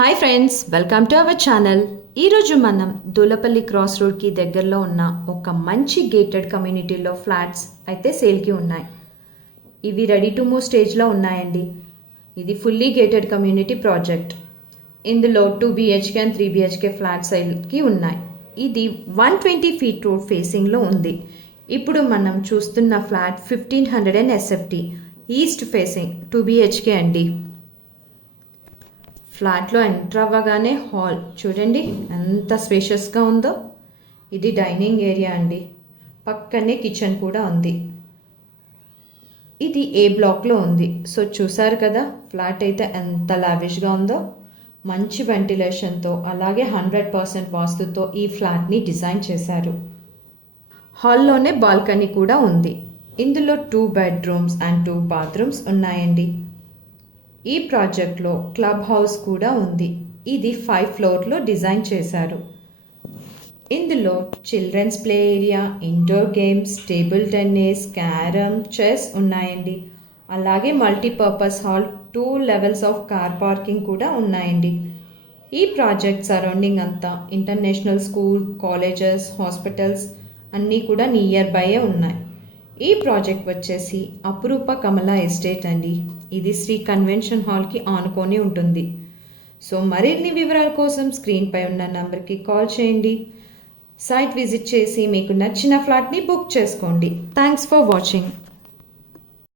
Hi friends, welcome to our channel. ఈరోజు మనం Dulapalli cross రోడ్కి దగ్గరలో ఉన్న ఒక మంచి గేటెడ్ కమ్యూనిటీలో ఫ్లాట్స్ అయితే సేల్కి ఉన్నాయి. ఇవి రెడీ టు మూవ్ స్టేజ్లో ఉన్నాయండి. ఇది ఫుల్లీ గేటెడ్ కమ్యూనిటీ ప్రాజెక్ట్. ఇందులో 2 BHK అండ్ 3 BHK ఫ్లాట్ సేల్కి ఉన్నాయి. ఇది 120 ఫీట్ రోడ్ ఫేసింగ్లో ఉంది. ఇప్పుడు మనం చూస్తున్న flat 1500 SFT east facing 2 BHK అండి. ఫ్లాట్లో ఎంటర్ అవ్వగానే హాల్ చూడండి ఎంత స్పేషియస్గా ఉందో. ఇది డైనింగ్ ఏరియా అండి. పక్కనే కిచెన్ కూడా ఉంది. ఇది ఏ బ్లాక్లో ఉంది. సో చూసారు కదా ఫ్లాట్ అయితే ఎంత లావిష్గా ఉందో. మంచి వెంటిలేషన్తో అలాగే 100% వాస్తుతో ఈ ఫ్లాట్ని డిజైన్ చేశారు. హాల్లోనే బాల్కనీ కూడా ఉంది. ఇందులో 2 బెడ్రూమ్స్ అండ్ 2 బాత్రూమ్స్ ఉన్నాయండి. ఈ ప్రాజెక్ట్లో క్లబ్ హౌస్ కూడా ఉంది. ఇది 5 ఫ్లోర్లో డిజైన్ చేశారు. ఇందులో children's play area, indoor games, table tennis, carrom, chess ఉన్నాయండి. అలాగే multipurpose hall, 2 levels of car parking కూడా ఉన్నాయండి. ఈ ప్రాజెక్ట్ సరౌండింగ్ అంతా ఇంటర్నేషనల్ స్కూల్, కాలేజెస్, హాస్పిటల్స్ అన్నీ కూడా నియర్ బైయే ఉన్నాయి. ఈ ప్రాజెక్ట్ వచ్చేసి అపురూప కమలా ఎస్టేట్ అండి. ఇది శ్రీ కన్వెన్షన్ హాల్కి ఆనుకొని ఉంటుంది. సో మరిన్ని వివరాల కోసం స్క్రీన్పై ఉన్న నెంబర్కి కాల్ చేయండి. సైట్ విజిట్ చేసి మీకు నచ్చిన ఫ్లాట్ని బుక్ చేసుకోండి. Thanks for watching.